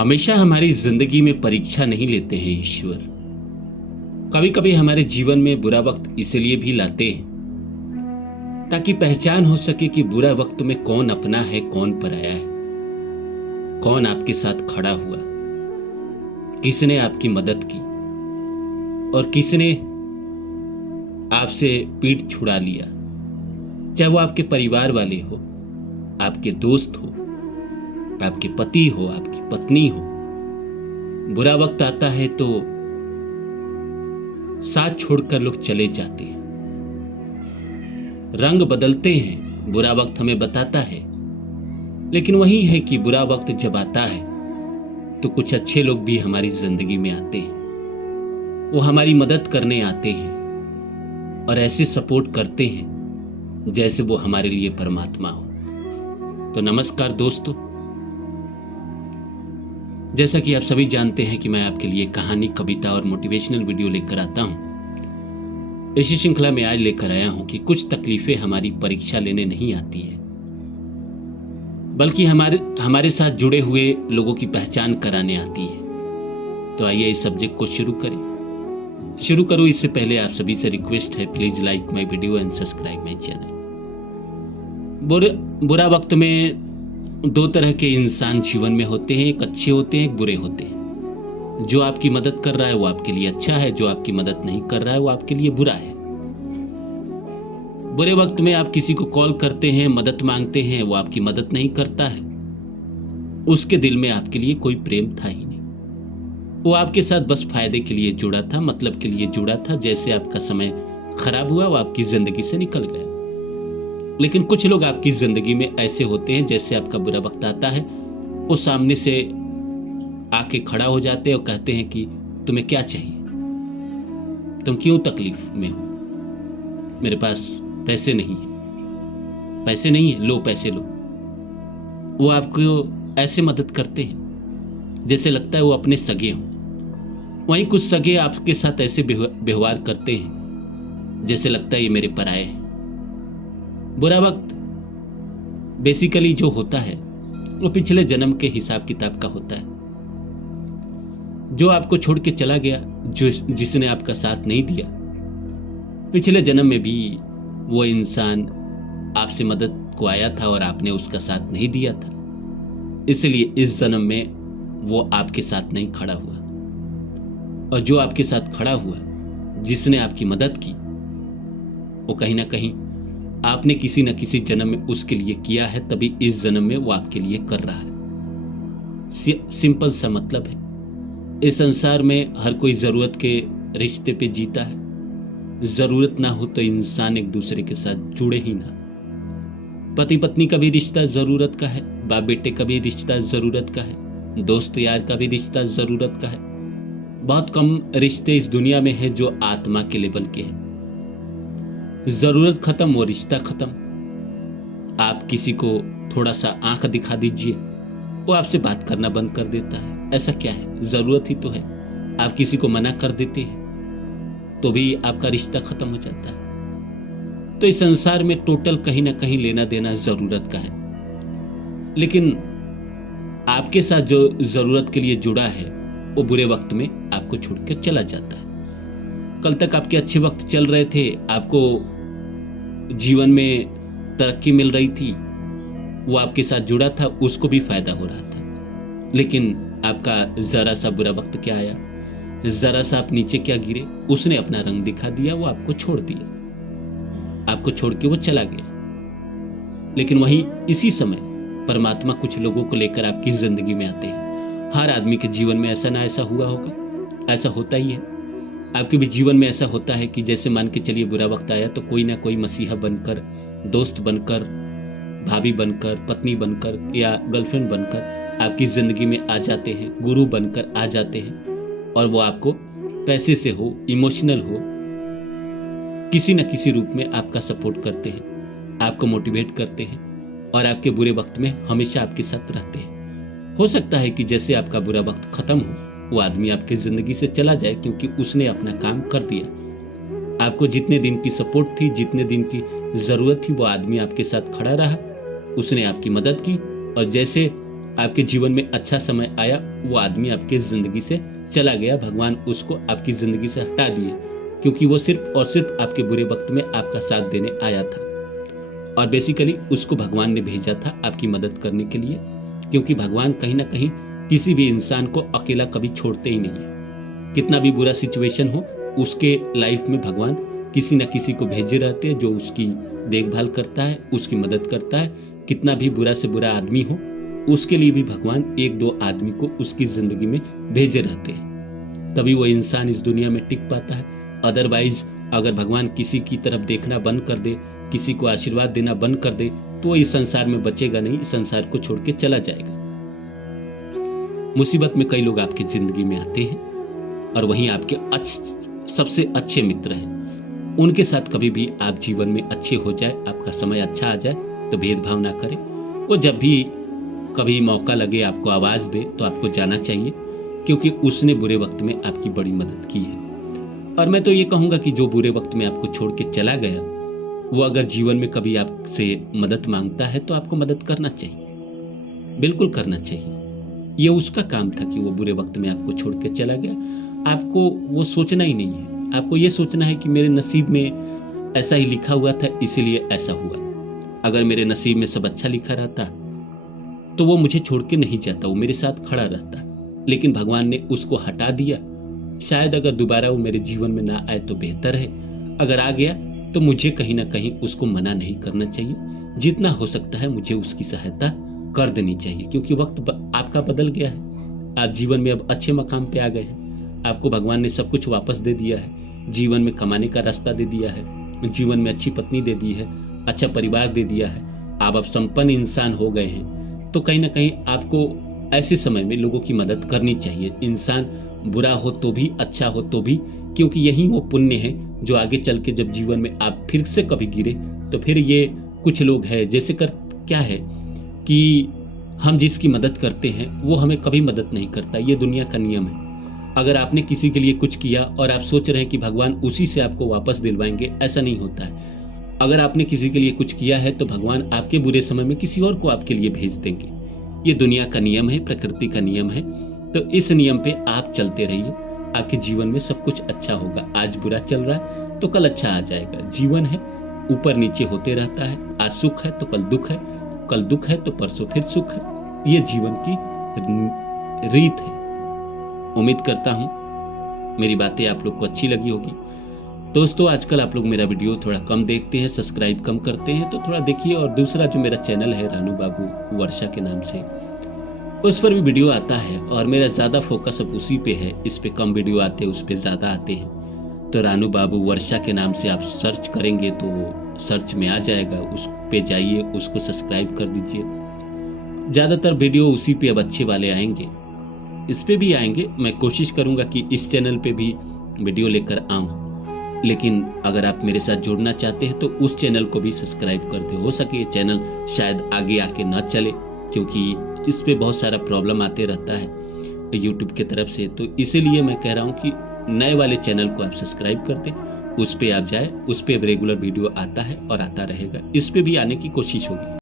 हमेशा हमारी जिंदगी में परीक्षा नहीं लेते हैं ईश्वर। कभी कभी हमारे जीवन में बुरा वक्त इसलिए भी लाते हैं ताकि पहचान हो सके कि बुरा वक्त में कौन अपना है, कौन पराया है, कौन आपके साथ खड़ा हुआ, किसने आपकी मदद की और किसने आपसे पीठ छुड़ा लिया। चाहे वो आपके परिवार वाले हो, आपके दोस्त हो, आपके पति हो, आपकी पत्नी हो। बुरा वक्त आता है तो साथ छोड़कर लोग चले जाते हैं, रंग बदलते हैं, बुरा वक्त हमें बताता है। लेकिन वही है कि बुरा वक्त जब आता है तो कुछ अच्छे लोग भी हमारी जिंदगी में आते हैं। वो हमारी मदद करने आते हैं और ऐसे सपोर्ट करते हैं जैसे वो हमारे लिए परमात्मा हो। तो नमस्कार दोस्तों, जैसा कि आप सभी जानते हैं कि मैं आपके लिए कहानी, कविता और मोटिवेशनल वीडियो लेकर आता हूं। इसी श्रृंखला में आज लेकर आया हूं कि कुछ तकलीफें हमारी परीक्षा लेने नहीं आती है, बल्कि हमारे साथ जुड़े हुए लोगों की पहचान कराने आती है। तो आइए इस सब्जेक्ट को शुरू करूं इससे पहले आप सभी से रिक्वेस्ट है, please like my video and subscribe my channel. बुरा वक्त में दो तरह के इंसान जीवन में होते हैं, एक अच्छे होते हैं, एक बुरे होते हैं। जो आपकी मदद कर रहा है वो आपके लिए अच्छा है, जो आपकी मदद नहीं कर रहा है वो आपके लिए बुरा है। बुरे वक्त में आप किसी को कॉल करते हैं, मदद मांगते हैं, वो आपकी मदद नहीं करता है। उसके दिल में आपके लिए कोई प्रेम था ही नहीं। वो आपके साथ बस फायदे के लिए जुड़ा था, मतलब के लिए जुड़ा था। जैसे आपका समय खराब हुआ वो आपकी जिंदगी से निकल गया। लेकिन कुछ लोग आपकी जिंदगी में ऐसे होते हैं, जैसे आपका बुरा वक्त आता है वो सामने से आके खड़ा हो जाते हैं और कहते हैं कि तुम्हें क्या चाहिए, तुम क्यों तकलीफ में हो, मेरे पास पैसे नहीं है, लो पैसे लो। वो आपको ऐसे मदद करते हैं जैसे लगता है वो अपने सगे हों। वहीं कुछ सगे आपके साथ ऐसे व्यवहार करते हैं जैसे लगता है ये मेरे पराये हैं। बुरा वक्त बेसिकली जो होता है वो पिछले जन्म के हिसाब किताब का होता है। जो आपको छोड़ के चला गया, जिसने आपका साथ नहीं दिया, पिछले जन्म में भी वो इंसान आपसे मदद को आया था और आपने उसका साथ नहीं दिया था, इसलिए इस जन्म में वो आपके साथ नहीं खड़ा हुआ। और जो आपके साथ खड़ा हुआ, जिसने आपकी मदद की, वो कहीं ना कहीं आपने किसी न किसी जन्म में उसके लिए किया है, तभी इस जन्म में वो आपके लिए कर रहा है। सिंपल सा मतलब है, इस संसार में हर कोई जरूरत के रिश्ते पे जीता है। जरूरत ना हो तो इंसान एक दूसरे के साथ जुड़े ही ना। पति पत्नी का भी रिश्ता जरूरत का है, बाप बेटे का भी रिश्ता जरूरत का है, दोस्त यार का भी रिश्ता जरूरत का है। बहुत कम रिश्ते इस दुनिया में है जो आत्मा के लेवल के हैं। जरूरत खत्म, वो रिश्ता खत्म। आप किसी को थोड़ा सा आंख दिखा दीजिए, वो आपसे बात करना बंद कर देता है। ऐसा क्या है, जरूरत ही तो है। आप किसी को मना कर देते हैं तो भी आपका रिश्ता खत्म हो जाता है। तो इस संसार में टोटल कहीं ना कहीं लेना देना जरूरत का है। लेकिन आपके साथ जो जरूरत के लिए जुड़ा है वो बुरे वक्त में आपको छोड़कर चला जाता है। कल तक आपके अच्छे वक्त चल रहे थे, आपको जीवन में तरक्की मिल रही थी, वो आपके साथ जुड़ा था, उसको भी फायदा हो रहा था। लेकिन आपका जरा सा बुरा वक्त क्या आया, जरा सा आप नीचे क्या गिरे, उसने अपना रंग दिखा दिया, वो आपको छोड़ दिया, आपको छोड़ के वो चला गया। लेकिन वहीं इसी समय परमात्मा कुछ लोगों को लेकर आपकी जिंदगी में आते हैं। हर आदमी के जीवन में ऐसा ना ऐसा हुआ होगा, ऐसा होता ही है। आपके भी जीवन में ऐसा होता है कि जैसे मान के चलिए बुरा वक्त आया तो कोई ना कोई मसीहा बनकर, दोस्त बनकर, भाभी बनकर, पत्नी बनकर या गर्लफ्रेंड बनकर आपकी जिंदगी में आ जाते हैं, गुरु बनकर आ जाते हैं। और वो आपको पैसे से हो, इमोशनल हो, किसी न किसी रूप में आपका सपोर्ट करते हैं, आपको मोटिवेट करते हैं और आपके बुरे वक्त में हमेशा आपके साथ रहते हैं। हो सकता है कि जैसे आपका बुरा वक्त खत्म हो, वो आदमी आपकी जिंदगी से चला जाए, क्योंकि उसने अपना काम कर दिया। आपको जितने दिन की सपोर्ट थी, जितने दिन की जरूरत थी, वो आदमी आपके साथ खड़ा रहा, उसने आपकी मदद की। और जैसे आपके जीवन में अच्छा समय आया, वो आदमी आपके ज़िंदगी से चला गया, भगवान उसको आपकी ज़िंदगी से हटा दिए, क्योंकि वो सिर्फ और सिर्फ आपके बुरे वक्त में आपका साथ देने आया था। और बेसिकली उसको भगवान ने भेजा था आपकी मदद करने के लिए, क्योंकि भगवान कहीं ना कहीं किसी भी इंसान को अकेला कभी छोड़ते ही नहीं है। कितना भी बुरा सिचुएशन हो, उसके लाइफ में भगवान किसी न किसी को भेजे रहते हैं जो उसकी देखभाल करता है, उसकी मदद करता है। कितना भी बुरा से बुरा आदमी हो, उसके लिए भी भगवान एक दो आदमी को उसकी ज़िंदगी में भेजे रहते हैं, तभी वो इंसान इस दुनिया में टिक पाता है। अदरवाइज अगर भगवान किसी की तरफ देखना बंद कर दे, किसी को आशीर्वाद देना बंद कर दे, तो इस संसार में बचेगा नहीं, इस संसार को छोड़ के चला जाएगा। मुसीबत में कई लोग आपकी जिंदगी में आते हैं और वहीं आपके सबसे अच्छे मित्र हैं। उनके साथ कभी भी आप जीवन में अच्छे हो जाए, आपका समय अच्छा आ जाए, तो भेदभाव ना करें। वो जब भी कभी मौका लगे आपको आवाज़ दे तो आपको जाना चाहिए, क्योंकि उसने बुरे वक्त में आपकी बड़ी मदद की है। और मैं तो ये कहूँगा कि जो बुरे वक्त में आपको छोड़ के चला गया, वो अगर जीवन में कभी आपसे मदद मांगता है तो आपको मदद करना चाहिए, बिल्कुल करना चाहिए। ये उसका काम था कि वो बुरे वक्त में आपको छोड़ के चला गया। आपको वो सोचना ही नहीं है, आपको ये सोचना है कि मेरे नसीब में ऐसा ही लिखा हुआ था, इसीलिए ऐसा हुआ। अगर मेरे नसीब में सब अच्छा लिखा रहता तो वो मुझे छोड़ के नहीं जाता, वो मेरे साथ खड़ा रहता। लेकिन भगवान ने उसको हटा दिया। शायद अगर दोबारा वो मेरे जीवन में ना आए तो बेहतर है। अगर आ गया तो मुझे कहीं ना कहीं उसको मना नहीं करना चाहिए। जितना हो सकता है मुझे उसकी सहायता कर देनी चाहिए, क्योंकि वक्त आपका बदल गया है। आप जीवन में अब अच्छे मकाम पे आ गए हैं। आपको भगवान ने सब कुछ वापस दे दिया है। जीवन में कमाने का रास्ता दे दिया है, जीवन में अच्छी पत्नी दे दी है, अच्छा परिवार दे दिया है। आप अब संपन्न इंसान हो गए हैं। तो कहीं ना कहीं आपको ऐसे समय में लोगों की मदद करनी चाहिए। इंसान बुरा हो तो भी, अच्छा हो तो भी, क्योंकि यही वो पुण्य है जो आगे चल के जब जीवन में आप फिर से कभी गिरे तो फिर ये कुछ लोग हैं जैसे कर क्या है कि हम जिसकी मदद करते हैं वो हमें कभी मदद नहीं करता। ये दुनिया का नियम है। अगर आपने किसी के लिए कुछ किया और आप सोच रहे हैं कि भगवान उसी से आपको वापस दिलवाएंगे, ऐसा नहीं होता है। अगर आपने किसी के लिए कुछ किया है तो भगवान आपके बुरे समय में किसी और को आपके लिए भेज देंगे। ये दुनिया का नियम है, प्रकृति का नियम है। तो इस नियम पे आप चलते रहिए, आपके जीवन में सब कुछ अच्छा होगा। आज बुरा चल रहा है तो कल अच्छा आ जाएगा। जीवन है, ऊपर नीचे होते रहता है। आज सुख है तो कल दुख है, कल दुख है तो परसों फिर सुख है। ये जीवन की रीत है। उम्मीद करता हूँ मेरी बातें आप लोग को अच्छी लगी होगी। दोस्तों, आजकल आप लोग मेरा वीडियो थोड़ा कम देखते हैं, सब्सक्राइब कम करते हैं, तो थोड़ा देखिए। और दूसरा जो मेरा चैनल है रानू बाबू वर्षा के नाम से, उस पर भी वीडियो आता है और मेरा ज़्यादा फोकस अब उसी पे है। इस पे कम वीडियो आते हैं, उस पे ज़्यादा आते हैं। तो रानू बाबू वर्षा के नाम से आप सर्च करेंगे तो सर्च में आ जाएगा, उस पे जाइए, उसको सब्सक्राइब कर दीजिए। ज़्यादातर वीडियो उसी पे अब अच्छे वाले आएंगे, इस पे भी आएंगे। मैं कोशिश करूँगा कि इस चैनल पे भी वीडियो लेकर आऊँ। लेकिन अगर आप मेरे साथ जुड़ना चाहते हैं तो उस चैनल को भी सब्सक्राइब कर दे। हो सके ये चैनल शायद आगे आके न चले, क्योंकि इस पे बहुत सारा प्रॉब्लम आते रहता है यूट्यूब की तरफ से। तो इसीलिए मैं कह रहा हूँ कि नए वाले चैनल को आप सब्सक्राइब कर दें, उस पे आप जाए, उस पे रेगुलर वीडियो आता है और आता रहेगा। इस पे भी आने की कोशिश होगी।